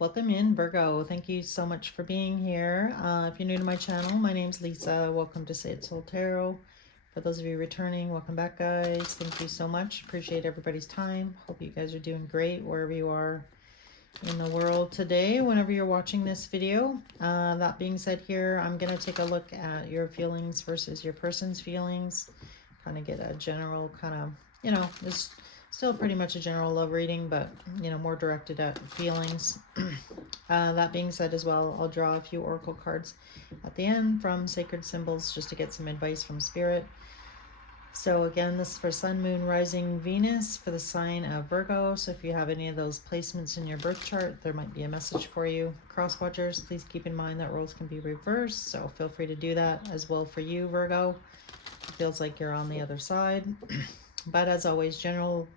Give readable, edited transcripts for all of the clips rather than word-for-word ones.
Welcome in, Virgo. Thank you so much for being here. If you're new to my channel, my name's Lisa. Welcome to Say It Soul Tarot. For those of you returning, welcome back, guys. Thank you so much. Appreciate everybody's time. Hope you guys are doing great wherever you are in the world today, whenever you're watching this video. That being said, here, I'm going to take a look at your feelings versus your person's feelings. Kind of get a general this still pretty much a general love reading, but more directed at feelings. That being said as well, I'll draw a few oracle cards at the end from sacred symbols just to get some advice from spirit. So again, this is for Sun, Moon, Rising, Venus for the sign of Virgo. So if you have any of those placements in your birth chart, there might be a message for you. Cross watchers, please keep in mind that roles can be reversed, so feel free to do that as well for you, Virgo. It feels like you're on the other side. But as always, general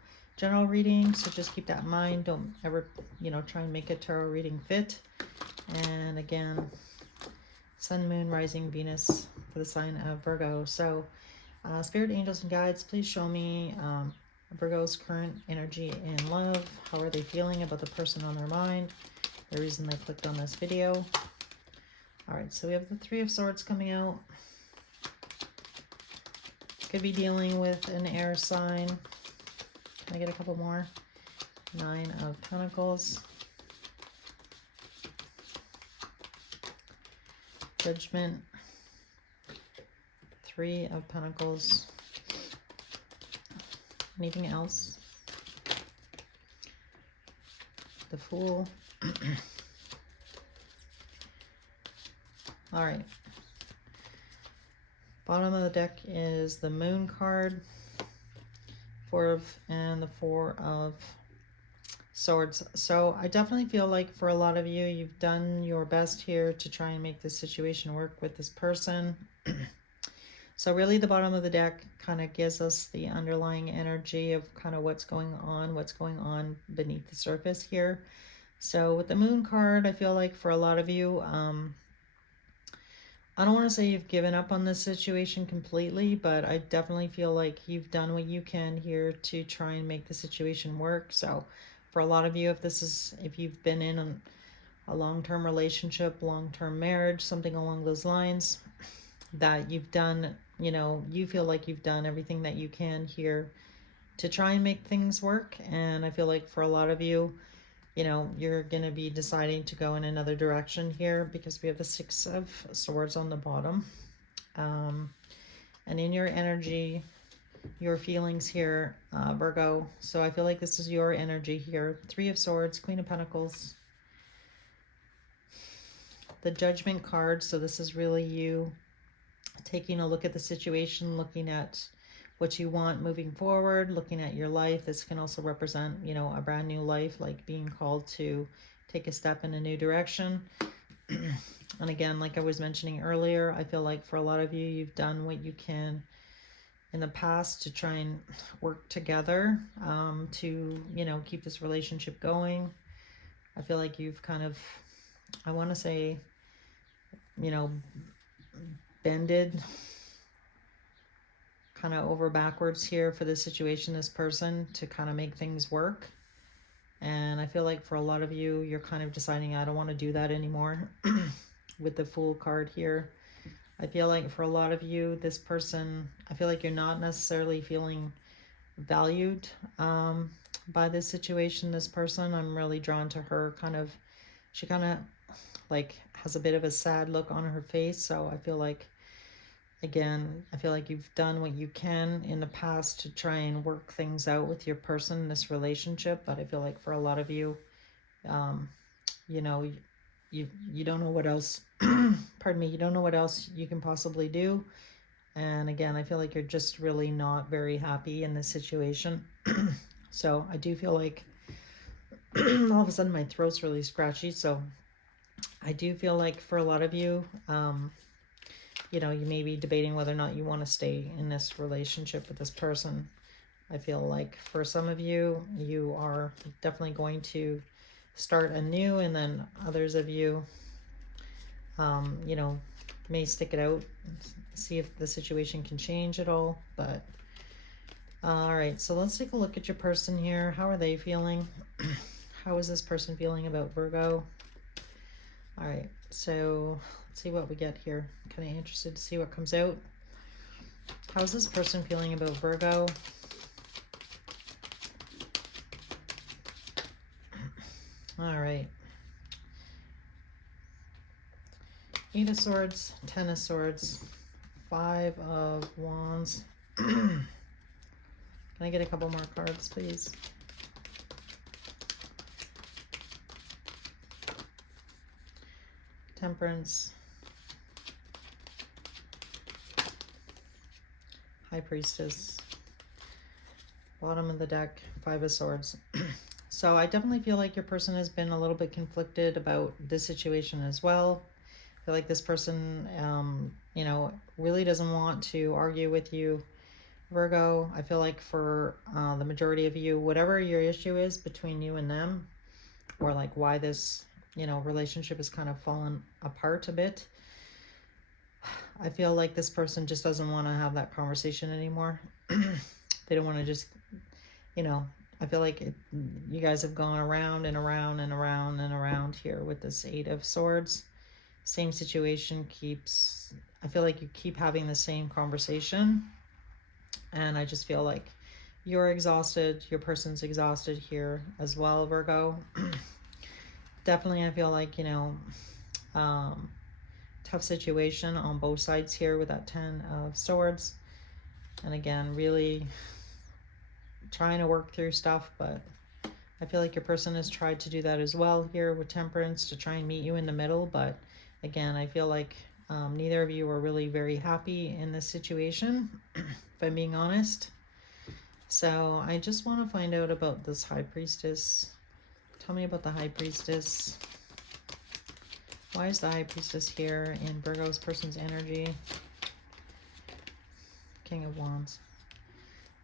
reading, so just keep that in mind. Don't ever try and make a tarot reading fit. And again, Sun, Moon, Rising, Venus for the sign of Virgo. So spirit, angels, and guides, please show me Virgo's current energy in love. How are they feeling about the person on their mind, the reason they clicked on this video. All right, so we have the Three of Swords coming out. Could be dealing with an air sign. Can I get a couple more? Nine of Pentacles. Judgment. Three of Pentacles. Anything else? The Fool. All right. Bottom of the deck is the Moon card, and the Four of Swords. So I definitely feel like for a lot of you, you've done your best here to try and make this situation work with this person. So really the bottom of the deck kind of gives us the underlying energy of kind of what's going on beneath the surface here. So with the Moon card, I feel like for a lot of you, I don't want to say you've given up on this situation completely, but I definitely feel like you've done what you can here to try and make the situation work. So for a lot of you, if you've been in a long-term relationship, long-term marriage, something along those lines, that you've done, you feel like you've done everything that you can here to try and make things work. And I feel like for a lot of you, you're going to be deciding to go in another direction here because we have the Six of Swords on the bottom. And in your energy, your feelings here, Virgo. So I feel like this is your energy here. Three of Swords, Queen of Pentacles. The Judgment card. So this is really you taking a look at the situation, looking at what you want moving forward, looking at your life. This can also represent, a brand new life, like being called to take a step in a new direction. And again, like I was mentioning earlier, I feel like for a lot of you, you've done what you can in the past to try and work together to, keep this relationship going. I feel like you've kind of, I want to say, bended kind of over backwards here for this situation, this person, to kind of make things work. And I feel like for a lot of you, you're kind of deciding, I don't want to do that anymore. With the Fool card here, I feel like for a lot of you, this person, I feel like you're not necessarily feeling valued by this situation, this person. I'm really drawn to her she kind of like has a bit of a sad look on her face. So I feel like, again, I feel like you've done what you can in the past to try and work things out with your person in this relationship. But I feel like for a lot of you, you don't know what else, pardon me, you don't know what else you can possibly do. And again, I feel like you're just really not very happy in this situation. So I do feel like all of a sudden my throat's really scratchy. So I do feel like for a lot of you, you may be debating whether or not you want to stay in this relationship with this person. I feel like for some of you, you are definitely going to start anew, and then others of you, may stick it out, see if the situation can change at all. But all right, so let's take a look at your person here. How are they feeling? How is this person feeling about Virgo? All right, so let's see what we get here. Kind of interested to see what comes out. How's this person feeling about Virgo? All right. 8 of Swords, 10 of Swords, 5 of Wands. Can I get a couple more cards, please? Temperance, High Priestess, bottom of the deck, 5 of Swords. So I definitely feel like your person has been a little bit conflicted about this situation as well. I feel like this person, you know, really doesn't want to argue with you, Virgo. I feel like for the majority of you, whatever your issue is between you and them, or like why this, you know, relationship has kind of fallen apart a bit, I feel like this person just doesn't want to have that conversation anymore. They don't want to just, you know, I feel like you guys have gone around and around and around and around here with this 8 of Swords. Same situation keeps, I feel like you keep having the same conversation. And I just feel like you're exhausted. Your person's exhausted here as well, Virgo. Definitely, I feel like, you know, tough situation on both sides here with that 10 of Swords. And again, really trying to work through stuff, but I feel like your person has tried to do that as well here with Temperance, to try and meet you in the middle. But again, I feel like neither of you are really very happy in this situation, if I'm being honest. So I just want to find out about this High Priestess. Tell me about the High Priestess. Why is the High Priestess here in Virgo's person's energy? King of Wands.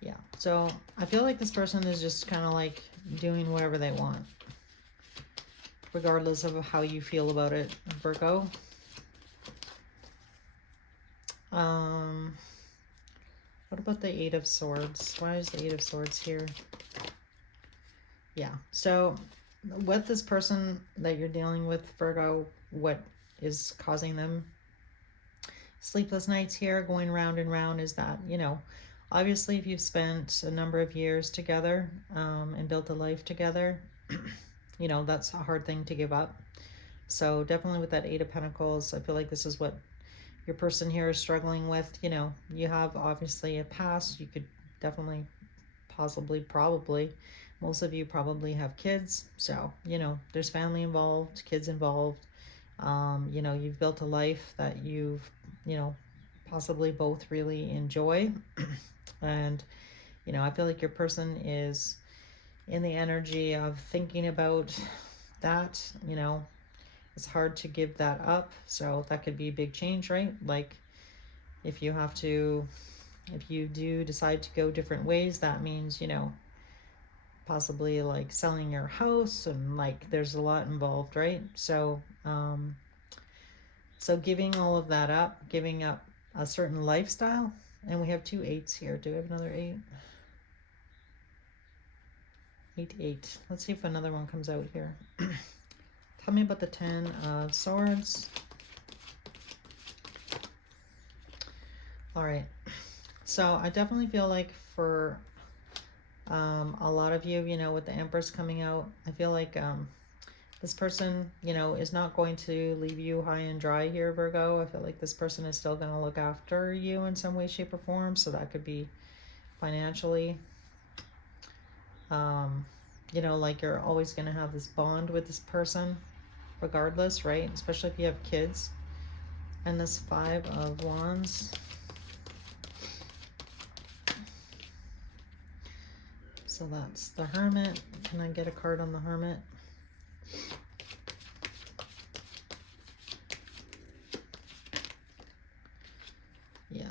Yeah, so I feel like this person is just kind of like doing whatever they want, regardless of how you feel about it, Virgo. What about the 8 of Swords? Why is the 8 of Swords here? Yeah, so with this person that you're dealing with, Virgo, what is causing them sleepless nights here, going round and round, is that, you know, obviously if you've spent a number of years together and built a life together, you know, that's a hard thing to give up. So definitely with that 8 of Pentacles, I feel like this is what your person here is struggling with. You know, you have obviously a past. You could definitely, possibly, probably, most of you probably have kids. So, you know, there's family involved, kids involved. You know, you've built a life that you've, you know, possibly both really enjoy. And, you know, I feel like your person is in the energy of thinking about that. You know, it's hard to give that up. So that could be a big change, right? Like if you have to, if you do decide to go different ways, that means, you know, possibly like selling your house, and like there's a lot involved, right? So so giving all of that up, giving up a certain lifestyle. And we have 2 8s here. Do we have another 8? 8 8. Let's see if another one comes out here. Tell me about the 10 of Swords. All right, so I definitely feel like for a lot of you, you know, with the Empress coming out, I feel like this person, you know, is not going to leave you high and dry here, Virgo. I feel like this person is still going to look after you in some way, shape, or form. So that could be financially. You know, like you're always going to have this bond with this person regardless, right? Especially if you have kids. And this 5 of Wands. So that's the Hermit. Can I get a card on the Hermit? Yeah.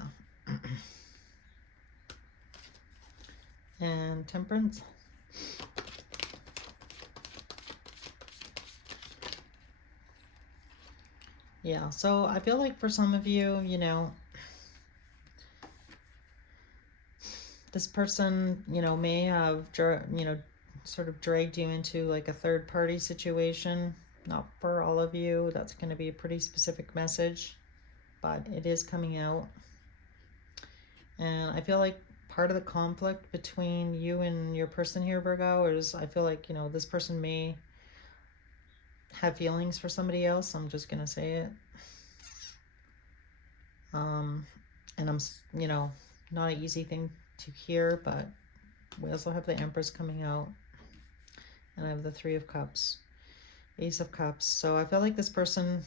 And Temperance. Yeah, so I feel like for some of you, you know, this person, you know, may have, you know, sort of dragged you into like a third party situation. Not for all of you. That's going to be a pretty specific message, but it is coming out. And I feel like part of the conflict between you and your person here, Virgo, is I feel like, this person may have feelings for somebody else. I'm just going to say it. And I'm, not an easy thing to hear, but we also have the Empress coming out. And I have the Three of Cups, Ace of Cups. So I feel like this person,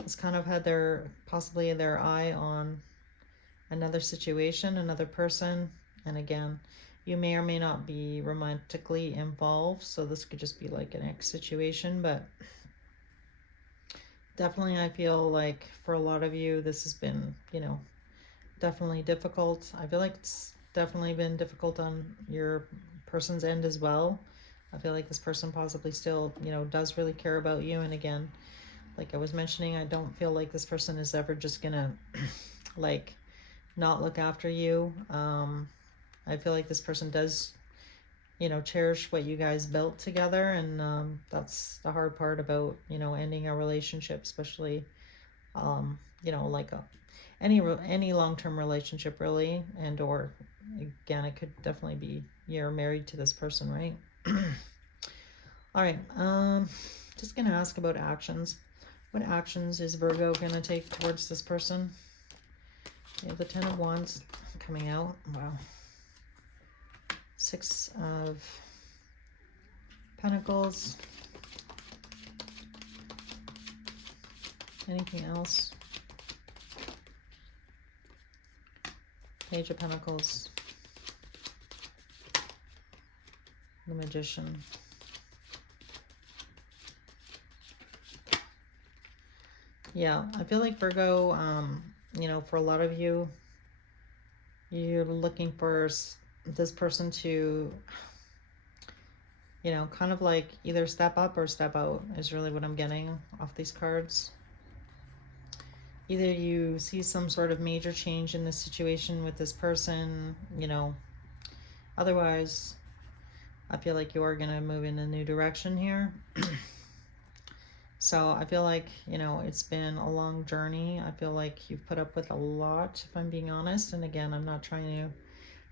has kind of had possibly their eye on another situation, another person. And again, you may or may not be romantically involved. So this could just be like an ex situation, but definitely I feel like for a lot of you, this has been, definitely difficult. I feel like it's definitely been difficult on your person's end as well. I feel like this person possibly still, does really care about you. And again, like I was mentioning, I don't feel like this person is ever just gonna like not look after you. I feel like this person does, cherish what you guys built together. And that's the hard part about, ending a relationship, especially, like any long-term relationship really. And or again, it could definitely be you're married to this person, right? All right, just gonna ask about actions. What actions is Virgo gonna take towards this person? We have the Ten of Wands coming out. Wow. Six of Pentacles. Anything else? Page of Pentacles. The Magician. Yeah, I feel like Virgo, for a lot of you, you're looking for this person to, kind of like either step up or step out is really what I'm getting off these cards. Either you see some sort of major change in this situation with this person, otherwise I feel like you are going to move in a new direction here. So I feel like, it's been a long journey. I feel like you've put up with a lot, if I'm being honest. And again, I'm not trying to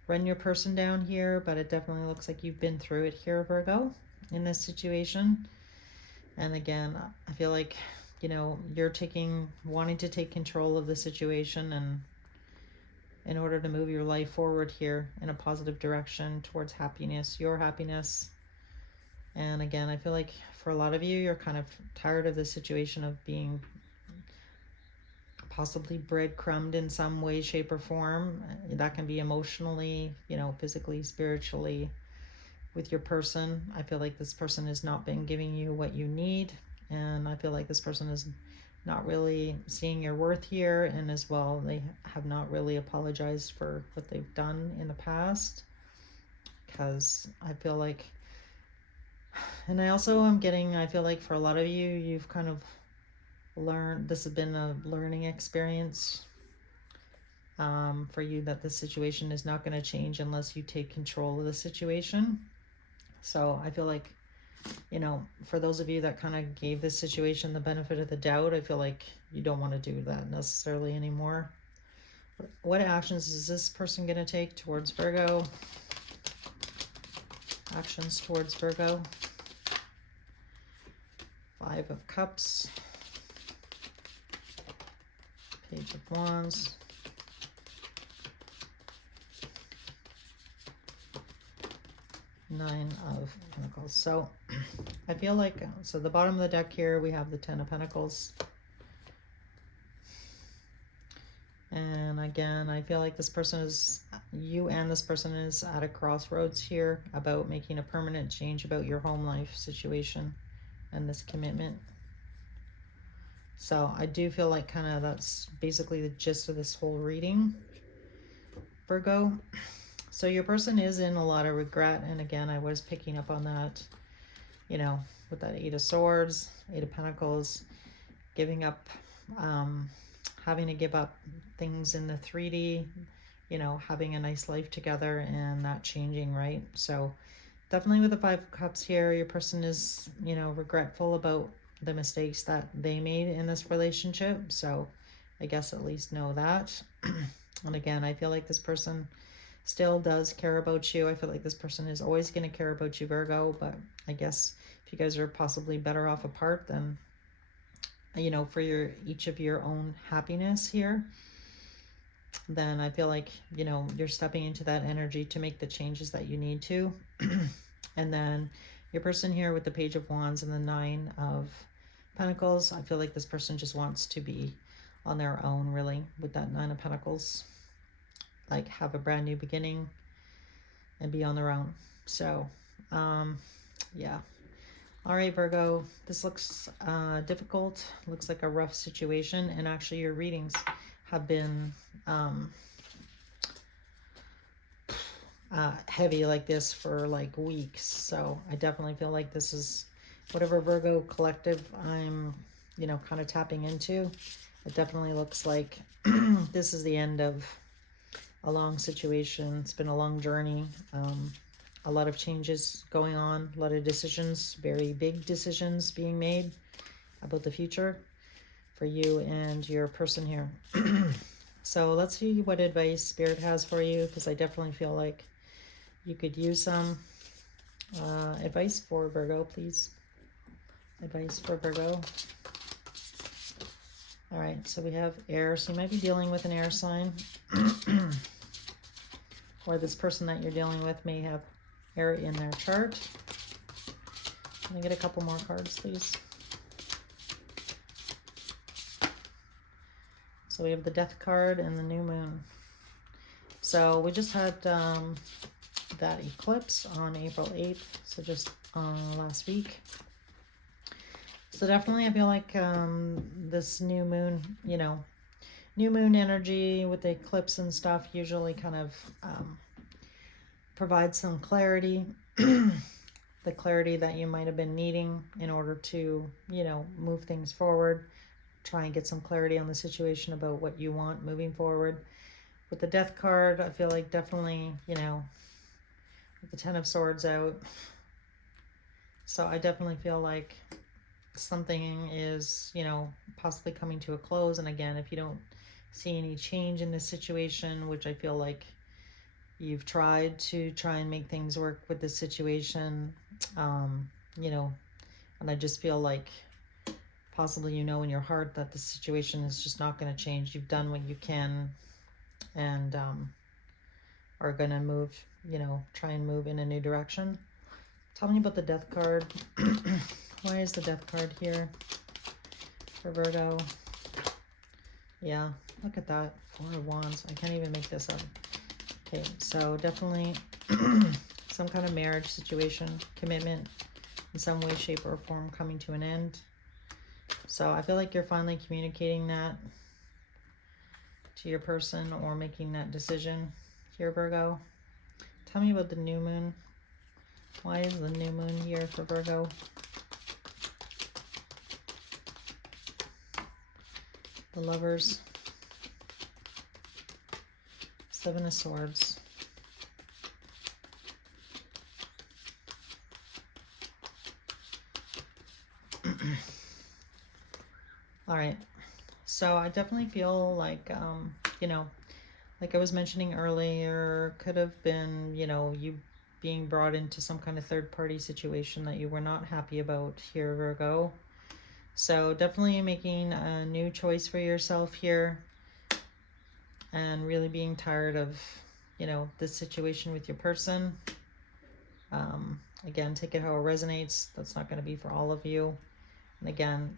run your person down here, but it definitely looks like you've been through it here, Virgo, in this situation. And again, I feel like, you're wanting to take control of the situation and in order to move your life forward here in a positive direction towards happiness, your happiness. And again, I feel like for a lot of you, you're kind of tired of the situation of being possibly breadcrumbed in some way, shape, or form. That can be emotionally, physically, spiritually, with your person. I feel like this person has not been giving you what you need. And I feel like this person is not really seeing your worth here. And as well, they have not really apologized for what they've done in the past. Because I feel like, and I also am getting, I feel like for a lot of you, you've kind of learned, this has been a learning experience for you, that the situation is not going to change unless you take control of the situation. So I feel like, for those of you that kind of gave this situation the benefit of the doubt, I feel like you don't want to do that necessarily anymore. What actions is this person going to take towards Virgo? Actions towards Virgo. Five of Cups. Page of Wands. Nine of Pentacles. So I feel like, so the bottom of the deck here, we have the Ten of Pentacles. And again, I feel like this person is, you and this person is at a crossroads here about making a permanent change about your home life situation and this commitment. So I do feel like kind of that's basically the gist of this whole reading, Virgo. So your person is in a lot of regret. And again, I was picking up on that, with that Eight of Swords, Eight of Pentacles, giving up, having to give up things in the 3D, you know, having a nice life together and that changing, right? So definitely with the Five of Cups here, your person is, you know, regretful about the mistakes that they made in this relationship. So I guess at least know that. And again, I feel like this person still does care about you. I feel like this person is always going to care about you, Virgo, but I guess if you guys are possibly better off apart, then, you know, for your each of your own happiness here, then I feel like, you know, you're stepping into that energy to make the changes that you need to. And then your person here with the Page of Wands and the Nine of Pentacles, I feel like this person just wants to be on their own, really, with that Nine of Pentacles, like have a brand new beginning and be on their own. So yeah. All right, Virgo, this looks difficult, looks like a rough situation, and actually your readings have been heavy like this for like weeks. So I definitely feel like this is whatever Virgo collective I'm, you know, kind of tapping into. It definitely looks like this is the end of a long situation. It's been a long journey. A lot of changes going on, a lot of decisions, very big decisions being made about the future for you and your person here. So let's see what advice Spirit has for you, because I definitely feel like you could use some advice for Virgo, please. Advice for Virgo. All right, so we have air. So you might be dealing with an air sign. Or this person that you're dealing with may have air in their chart. Can I get a couple more cards, please? So we have the Death card and the New Moon. So we just had that eclipse on April 8th, so just last week. So definitely I feel like this new moon, you know, new moon energy with the eclipse and stuff usually kind of provides some clarity. The clarity that you might have been needing in order to, you know, move things forward, try and get some clarity on the situation about what you want moving forward. With the Death card, I feel like definitely, you know, with the Ten of Swords out. So I definitely feel like something is, you know, possibly coming to a close. And again, if you don't see any change in this situation, which I feel like you've tried to try and make things work with this situation, you know, and I just feel like possibly you know in your heart that the situation is just not going to change. You've done what you can and are going to move, you know, try and move in a new direction. Tell me about the Death card. Why is the Death card here for Virgo? Yeah, look at that. Four of Wands. I can't even make this up. Okay, so definitely some kind of marriage situation, commitment in some way, shape, or form coming to an end. So I feel like you're finally communicating that to your person or making that decision here, Virgo. Tell me about the new moon. Why is the new moon here for Virgo? The Lovers. Seven of Swords. All right. So I definitely feel like, you know, like I was mentioning earlier, could have been, you know, you being brought into some kind of third-party situation that you were not happy about here, Virgo. So definitely making a new choice for yourself here and really being tired of, you know, this situation with your person. Again, take it how it resonates. That's not going to be for all of you. And again,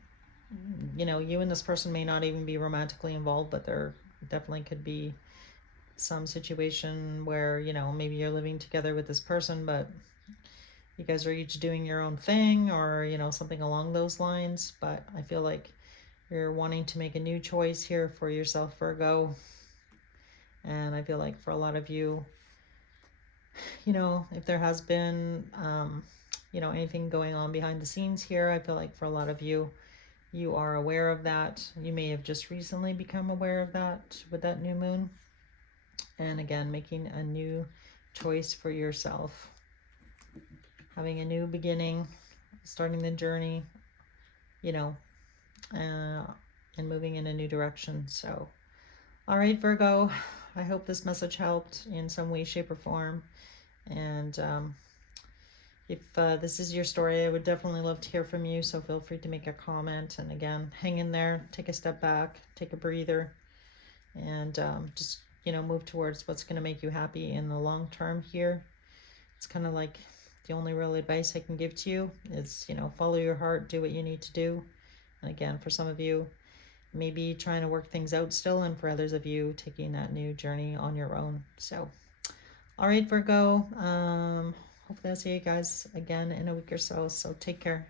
you know, you and this person may not even be romantically involved, but there definitely could be some situation where, you know, maybe you're living together with this person, but you guys are each doing your own thing or, you know, something along those lines. But I feel like you're wanting to make a new choice here for yourself, Virgo. And I feel like for a lot of you, you know, if there has been, you know, anything going on behind the scenes here, I feel like for a lot of you, you are aware of that. You may have just recently become aware of that with that new moon. And again, making a new choice for yourself, having a new beginning, starting the journey, you know, and moving in a new direction. So, all right, Virgo, I hope this message helped in some way, shape, or form. And if this is your story, I would definitely love to hear from you. So feel free to make a comment. And again, hang in there, take a step back, take a breather, and just, move towards what's going to make you happy in the long term here. It's kind of like the only real advice I can give to you is, follow your heart, do what you need to do. And again, for some of you, maybe trying to work things out still, and for others of you, taking that new journey on your own. So, all right, Virgo. Hopefully I'll see you guys again in a week or so. So take care.